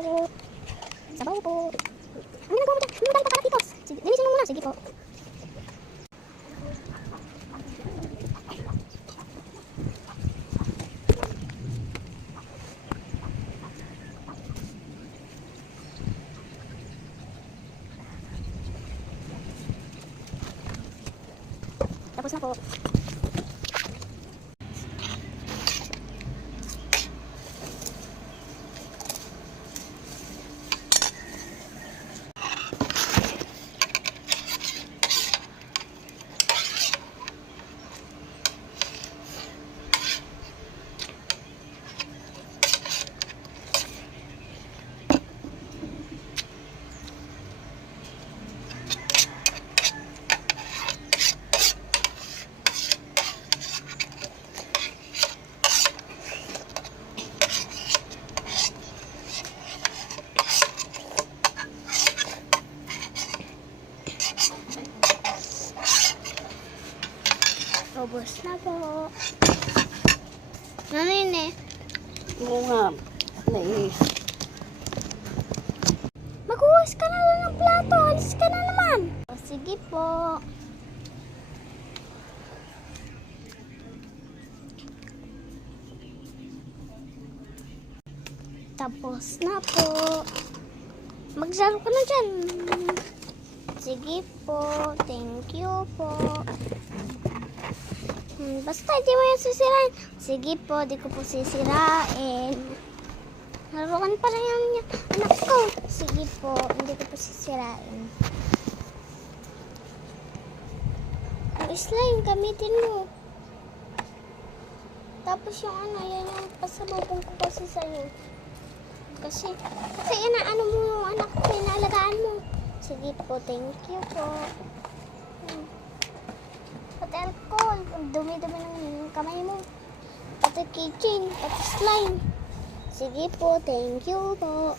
po. Sabaw po. Ano na po mo dyan? Ano tayo pakalatitos? Sige, linisin mo muna. Sige po. Tapos na po. Ubos na po. Ano yun eh? Oo nga. Nainis. Maghuhus ka na lang ng plato. Alis ka na naman. O, sige po. Tapos na po. Magsaro ka na dyan. Sige po. Thank you po. Basta di mo yung sisirain. Sige po, di ko po sisirain. Laruan pa rin yan niya. Anak ko. Sige po, hindi ko po sisirain. Ang slime, gamitin mo. Tapos yung ano, yan yung pasalubong ko kasi sa'yo. Kasi ano mo yung anak ko, inaalagaan mo. Sige po, thank you po. Pati alcohol, ang dumi-dumi ng kamay mo. Pati keychain, pati slime. Sige po, thank you po.